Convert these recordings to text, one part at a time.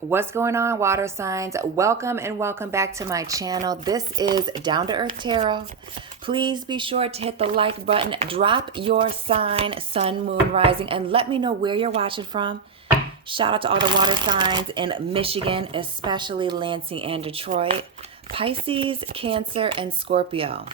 What's going on, water signs? Welcome and welcome back to my channel. This is Down to Earth Tarot. Please be sure to hit the like button, drop your sign, sun, moon, rising, and let me know where you're watching from. Shout out to all the water signs in Michigan, especially Lansing and Detroit, Pisces, Cancer, and Scorpio.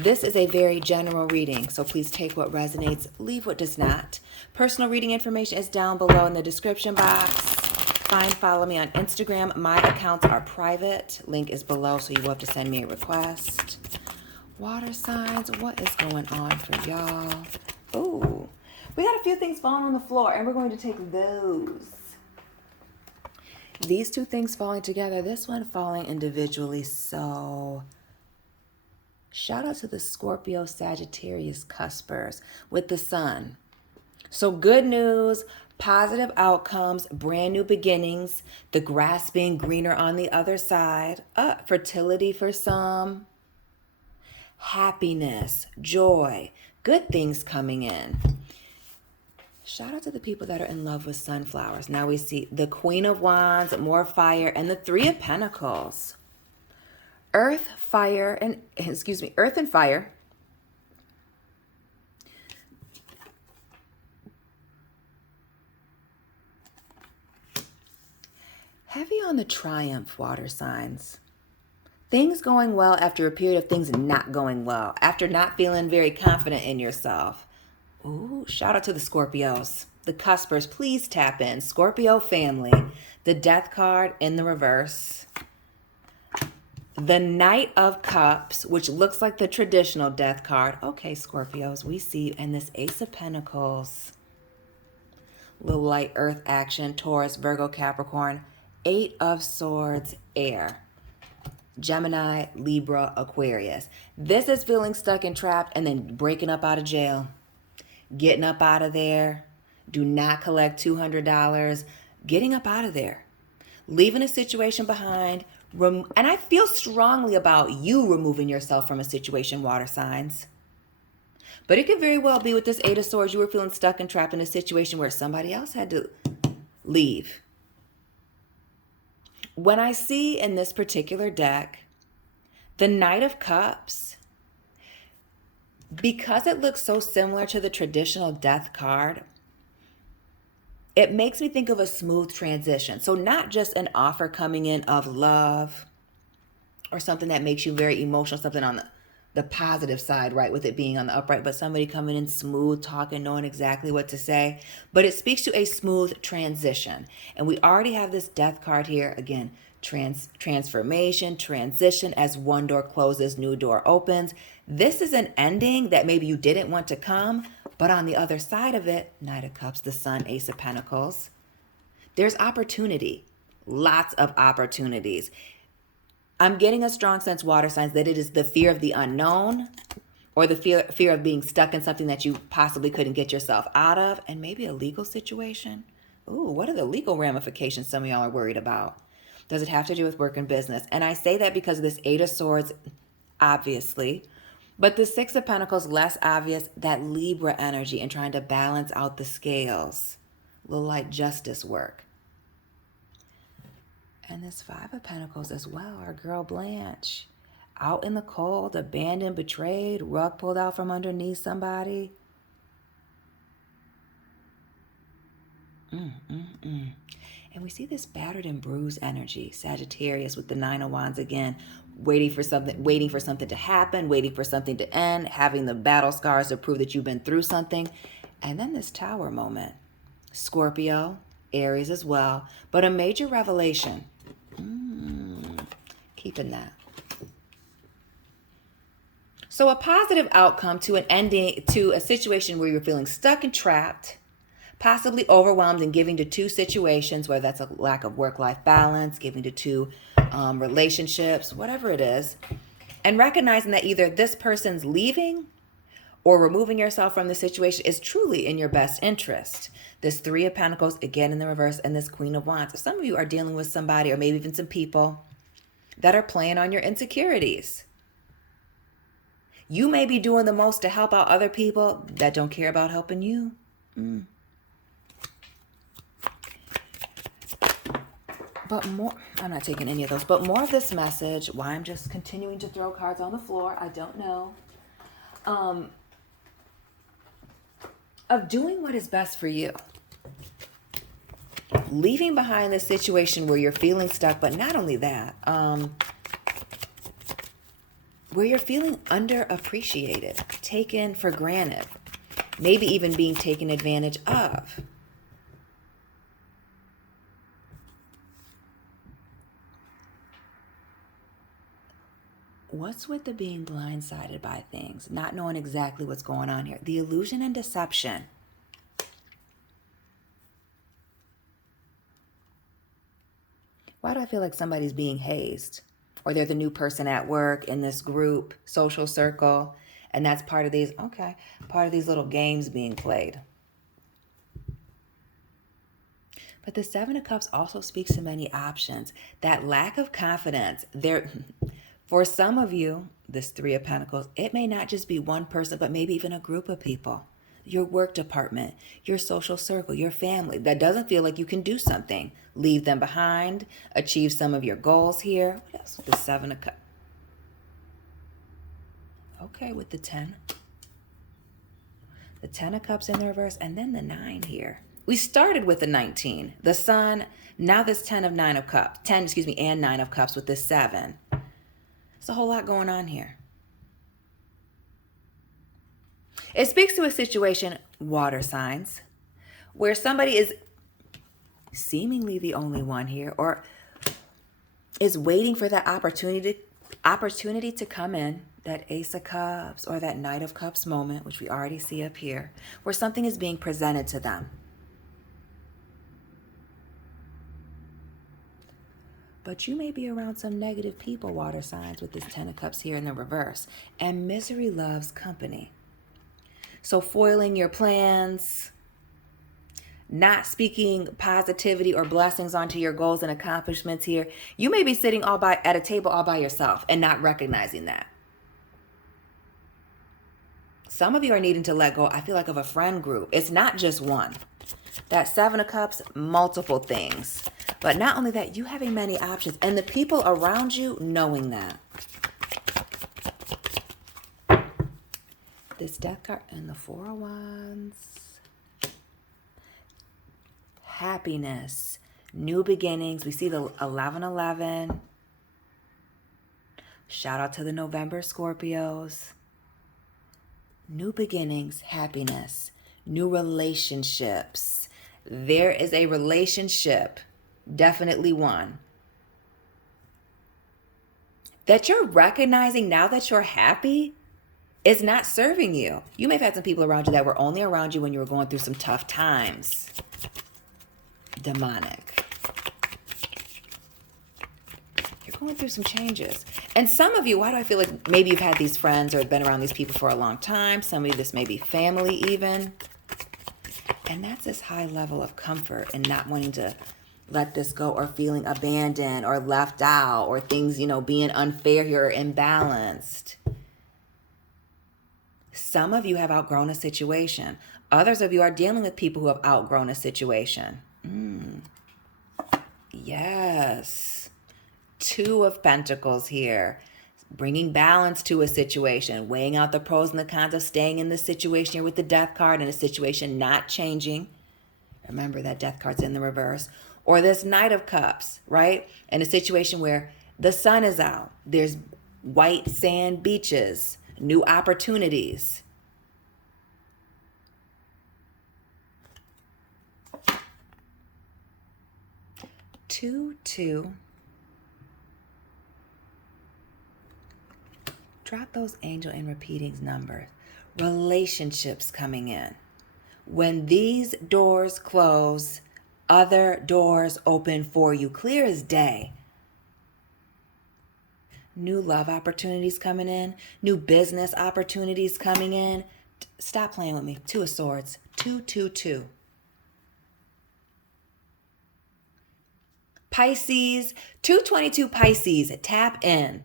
This is a very general reading, so please take what resonates, leave what does not. Personal reading information is down below in the description box. Follow me on Instagram. My accounts are private. Link is below, so you will have to send me a request. Water signs, what is going on for y'all? Ooh, we had a few things falling on the floor, and we're going to take those. These two things falling together, this one falling individually, so shout out to the Scorpio Sagittarius cuspers with the sun. So good news, positive outcomes, brand new beginnings, the grass being greener on the other side, fertility for some, happiness, joy, good things coming in. Shout out to the people that are in love with sunflowers. Now we see the Queen of Wands, more fire, and the Three of Pentacles. Earth and fire. Heavy on the triumph, water signs. Things going well after a period of things not going well. After not feeling very confident in yourself. Ooh, shout out to the Scorpios. The cuspers, please tap in. Scorpio family. The Death card in the reverse. The Knight of Cups, which looks like the traditional Death card. Okay, Scorpios, we see you. And this Ace of Pentacles. Little light earth action. Taurus, Virgo, Capricorn. Eight of Swords, air. Gemini, Libra, Aquarius. This is feeling stuck and trapped and then breaking up out of jail. Getting up out of there. Do not collect $200. Getting up out of there. Leaving a situation behind. And I feel strongly about you removing yourself from a situation, water signs. But it could very well be with this Eight of Swords, you were feeling stuck and trapped in a situation where somebody else had to leave. When I see in this particular deck, the Knight of Cups, because it looks so similar to the traditional Death card, it makes me think of a smooth transition. So not just an offer coming in of love or something that makes you very emotional, something on the positive side, right, with it being on the upright, but somebody coming in smooth, talking, knowing exactly what to say. But it speaks to a smooth transition. And we already have this Death card here. Again, transformation, transition. As one door closes, new door opens. This is an ending that maybe you didn't want to come, but on the other side of it, Knight of Cups, the Sun, Ace of Pentacles, there's opportunity, lots of opportunities. I'm getting a strong sense, water signs, that it is the fear of the unknown or the fear of being stuck in something that you possibly couldn't get yourself out of, and maybe a legal situation. Ooh, what are the legal ramifications some of y'all are worried about? Does it have to do with work and business? And I say that because of this Eight of Swords, obviously, but the Six of Pentacles, less obvious, that Libra energy and trying to balance out the scales. A little like justice work. And this Five of Pentacles as well, our girl Blanche. Out in the cold, abandoned, betrayed, rug pulled out from underneath somebody. And we see this battered and bruised energy, Sagittarius with the Nine of Wands again, waiting for something to happen, waiting for something to end, having the battle scars to prove that you've been through something. And then this Tower moment, Scorpio, Aries as well, but a major revelation. Keeping that. So a positive outcome to an ending, to a situation where you're feeling stuck and trapped, possibly overwhelmed and giving to two situations, whether that's a lack of work-life balance, giving to two relationships, whatever it is, and recognizing that either this person's leaving or removing yourself from the situation is truly in your best interest. This Three of Pentacles, again in the reverse, and this Queen of Wands. Some of you are dealing with somebody, or maybe even some people, that are playing on your insecurities. You may be doing the most to help out other people that don't care about helping you. But more, I'm not taking any of those, but more of this message, why I'm just continuing to throw cards on the floor, I don't know. Of doing what is best for you. Leaving behind the situation where you're feeling stuck, but not only that, where you're feeling underappreciated, taken for granted, maybe even being taken advantage of. What's with the being blindsided by things, not knowing exactly what's going on here? The illusion and deception. Why do I feel like somebody's being hazed? Or they're the new person at work in this group, social circle, and that's part of these, part of these little games being played. But the Seven of Cups also speaks to many options. That lack of confidence, for some of you, this Three of Pentacles, it may not just be one person, but maybe even a group of people. Your work department, your social circle, your family that doesn't feel like you can do something. Leave them behind, achieve some of your goals here. What else with the Seven of Cups? Okay, with the 10. The 10 of Cups in the reverse, and then the 9 here. We started with the 19, the Sun, now this 10 of 9 of Cups, and 9 of Cups with this 7. There's a whole lot going on here. It speaks to a situation, water signs, where somebody is seemingly the only one here, or is waiting for that opportunity to come in, that Ace of Cups or that Knight of Cups moment, which we already see up here, where something is being presented to them. But you may be around some negative people, water signs, with this 10 of Cups here in the reverse. And misery loves company. So foiling your plans, not speaking positivity or blessings onto your goals and accomplishments here. You may be sitting at a table all by yourself and not recognizing that. Some of you are needing to let go, I feel like, of a friend group. It's not just one. That 7 of Cups, multiple things. But not only that, you having many options and the people around you knowing that. This Death card and the 4 of Wands. Happiness, new beginnings. We see the 1111. Shout out to the November Scorpios. New beginnings, happiness, new relationships. There is a relationship, definitely one, that you're recognizing now that you're happy is not serving you. You may have had some people around you that were only around you when you were going through some tough times. Demonic. You're going through some changes. And some of you, why do I feel like maybe you've had these friends or been around these people for a long time? Some of you, this may be family even. And that's this high level of comfort and not wanting to let this go, or feeling abandoned or left out, or things, being unfair here or imbalanced. Some of you have outgrown a situation. Others of you are dealing with people who have outgrown a situation. Yes. 2 of Pentacles here. Bringing balance to a situation. Weighing out the pros and the cons of staying in this situation here with the Death card, and a situation not changing. Remember that Death card's in the reverse. Or this Knight of Cups, right? In a situation where the sun is out. There's white sand beaches. New opportunities. Two. Drop those angel and repeatings numbers. Relationships coming in. When these doors close, other doors open for you. Clear as day. New love opportunities coming in. New business opportunities coming in. Stop playing with me. 2 of Swords. 2. Pisces. 222 Pisces. Tap in.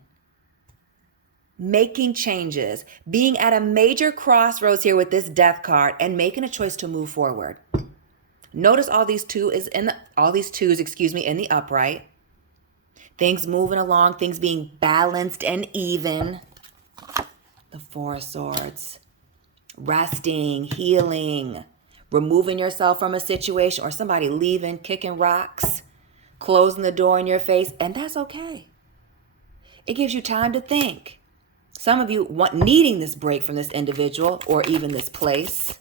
Making changes. Being at a major crossroads here with this Death card and making a choice to move forward. Notice all these twos in the upright. Things moving along, things being balanced and even. The Four of Swords. Resting, healing, removing yourself from a situation, or somebody leaving, kicking rocks, closing the door in your face, and that's okay. It gives you time to think. Some of you needing this break from this individual or even this place.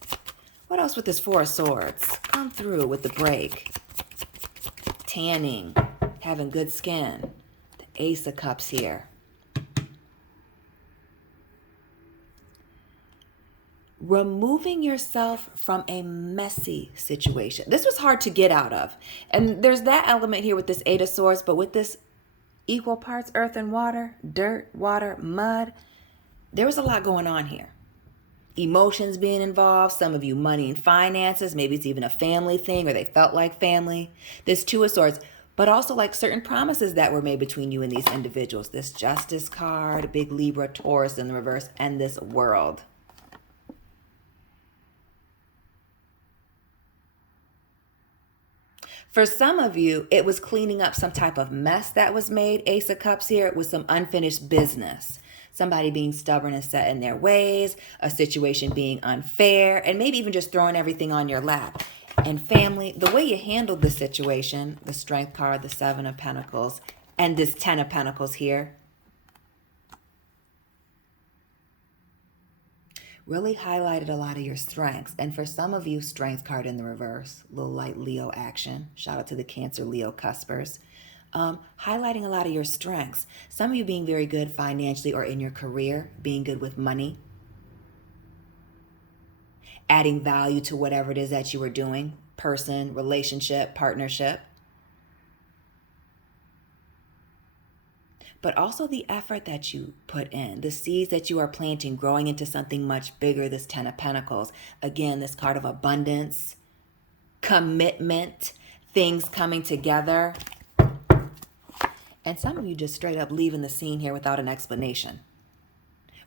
What else with this Four of Swords? Come through with the break. Tanning, having good skin. The Ace of Cups here. Removing yourself from a messy situation. This was hard to get out of. And there's that element here with this Eight of Swords, but with this equal parts earth and water, dirt, water, mud, there was a lot going on here. Emotions being involved, some of you money and finances, maybe it's even a family thing or they felt like family. This Two of Swords, but also like certain promises that were made between you and these individuals. This Justice card, big Libra, Taurus in the reverse, and this World. For some of you, it was cleaning up some type of mess that was made, Ace of Cups here, with some unfinished business. Somebody being stubborn and set in their ways, a situation being unfair, and maybe even just throwing everything on your lap. And family, the way you handled the situation, the Strength card, the Seven of Pentacles, and this Ten of Pentacles here, really highlighted a lot of your strengths. And for some of you, Strength card in the reverse, a little light Leo action. Shout out to the Cancer Leo cuspers. Highlighting a lot of your strengths. Some of you being very good financially or in your career, being good with money. Adding value to whatever it is that you were doing. Person, relationship, partnership. But also the effort that you put in, the seeds that you are planting, growing into something much bigger, this Ten of Pentacles. Again, this card of abundance, commitment, things coming together. And some of you just straight up leaving the scene here without an explanation.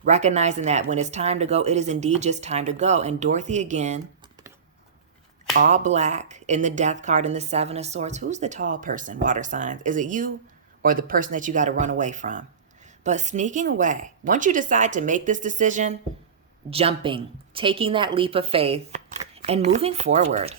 Recognizing that when it's time to go, it is indeed just time to go. And Dorothy again, all black in the Death card and the Seven of Swords. Who's the tall person, water signs? Is it you? Or the person that you got to run away from? But sneaking away. Once you decide to make this decision, jumping, taking that leap of faith, and moving forward.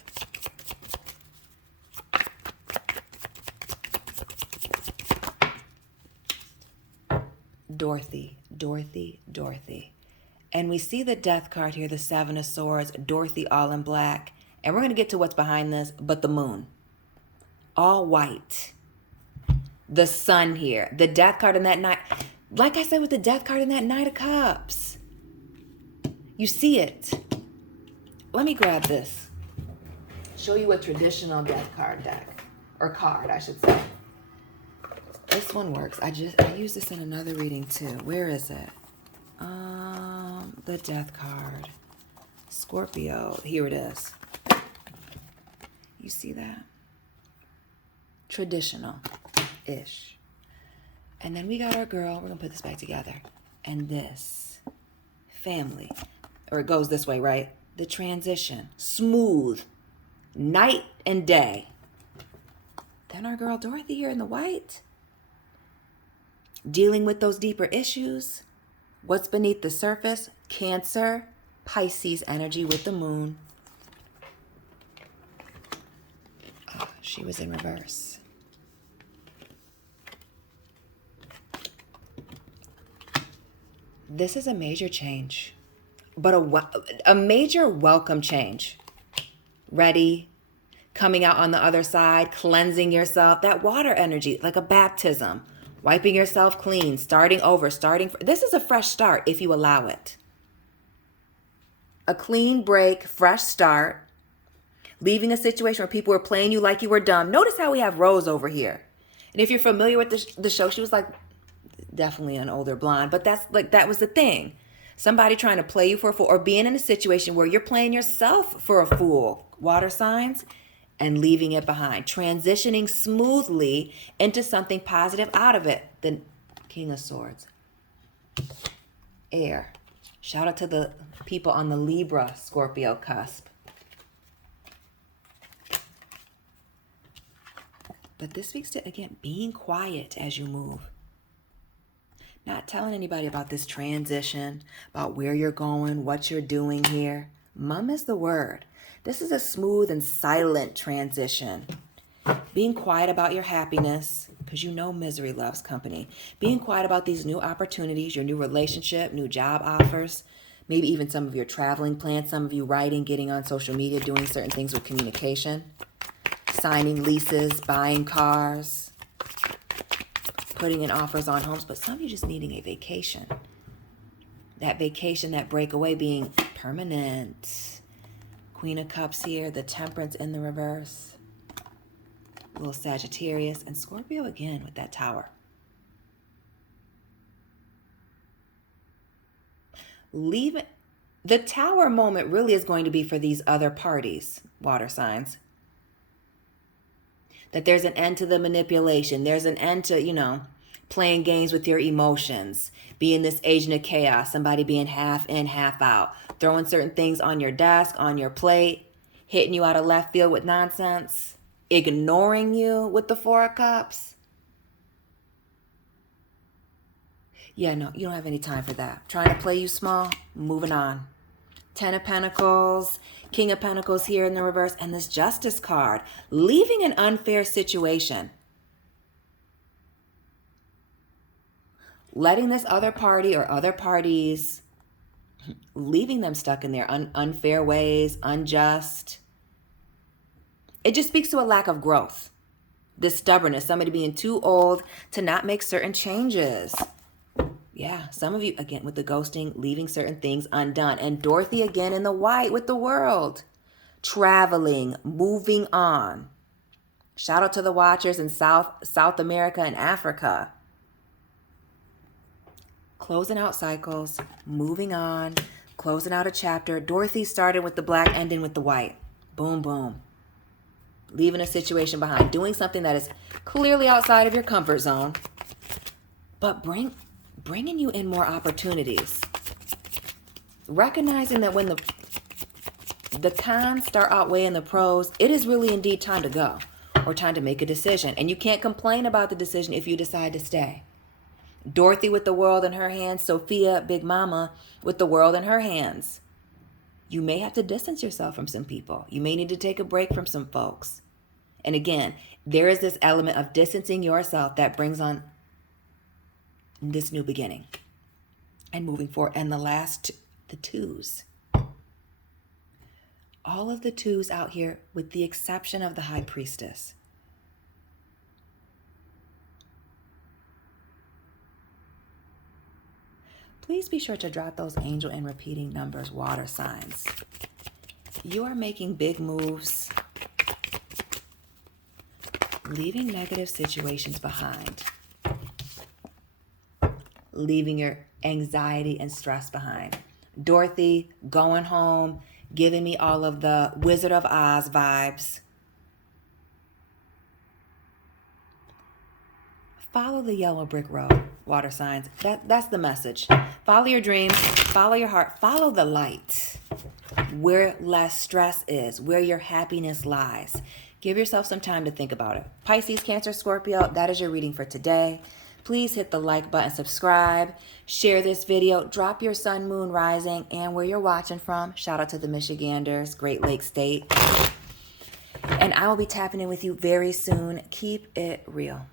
Dorothy, Dorothy, Dorothy. And we see the Death card here, the Seven of Swords, Dorothy all in black. And we're going to get to what's behind this, but the moon. All white. The sun here, the Death card in that night. Like I said with the Death card in that Knight of Cups. You see it. Let me grab this. Show you a traditional Death card deck. Or card, I should say. This one works. I use this in another reading too. Where is it? The Death card. Scorpio. Here it is. You see that? Traditional-ish. And then we got our girl. We're going to put this back together. And this. Family. Or it goes this way, right? The transition. Smooth. Night and day. Then our girl Dorothy here in the white. Dealing with those deeper issues. What's beneath the surface? Cancer. Pisces energy with the moon. Oh, she was in reverse. This is a major change, but a major welcome change. Ready, coming out on the other side, cleansing yourself. That water energy, like a baptism, wiping yourself clean, starting over, this is a fresh start if you allow it. A clean break, fresh start, leaving a situation where people were playing you like you were dumb. Notice how we have Rose over here. And if you're familiar with the show, she was like, definitely an older blonde, but that was the thing. Somebody trying to play you for a fool, or being in a situation where you're playing yourself for a fool, water signs, and leaving it behind. Transitioning smoothly into something positive out of it. The King of Swords. Air. Shout out to the people on the Libra, Scorpio cusp. But this speaks to, again, being quiet as you move. Not telling anybody about this transition, about where you're going, what you're doing here. Mum is the word. This is a smooth and silent transition. Being quiet about your happiness, because you know misery loves company. Being quiet about these new opportunities, your new relationship, new job offers, maybe even some of your traveling plans, some of you writing, getting on social media, doing certain things with communication, signing leases, buying cars, putting in offers on homes, but some of you just needing a vacation. That vacation, that breakaway being permanent. Queen of Cups here, the Temperance in the reverse. Little Sagittarius, and Scorpio again with that Tower. Leave it. The Tower moment really is going to be for these other parties, water signs. That there's an end to the manipulation. There's an end to, playing games with your emotions. Being this agent of chaos. Somebody being half in, half out. Throwing certain things on your desk, on your plate. Hitting you out of left field with nonsense. Ignoring you with the Four of Cups. Yeah, no, you don't have any time for that. Trying to play you small, moving on. Ten of Pentacles, King of Pentacles here in the reverse, and this Justice card. Leaving an unfair situation. Letting this other party or other parties, leaving them stuck in their unfair ways, unjust. It just speaks to a lack of growth. This stubbornness, somebody being too old to not make certain changes. Yeah, some of you, again, with the ghosting, leaving certain things undone. And Dorothy again in the white with the World. Traveling, moving on. Shout out to the watchers in South America and Africa. Closing out cycles, moving on, closing out a chapter. Dorothy started with the black, ending with the white. Boom, boom. Leaving a situation behind, doing something that is clearly outside of your comfort zone, but bringing you in more opportunities. Recognizing that when the cons start outweighing the pros, it is really indeed time to go or time to make a decision. And you can't complain about the decision if you decide to stay. Dorothy with the World in her hands, Sophia, Big Mama, with the World in her hands. You may have to distance yourself from some people. You may need to take a break from some folks. And again, there is this element of distancing yourself that brings on this new beginning and moving forward. And the last, the twos. All of the twos out here, with the exception of the High Priestess. Please be sure to drop those angel and repeating numbers, water signs. You are making big moves, leaving negative situations behind, leaving your anxiety and stress behind. Dorothy going home, giving me all of the Wizard of Oz vibes. Follow the yellow brick road, water signs. That's the message. Follow your dreams, follow your heart, follow the light. Where less stress is, where your happiness lies. Give yourself some time to think about it. Pisces, Cancer, Scorpio, that is your reading for today. Please hit the like button, subscribe, share this video, drop your sun, moon, rising, and where you're watching from. Shout out to the Michiganders, Great Lakes State. And I will be tapping in with you very soon. Keep it real.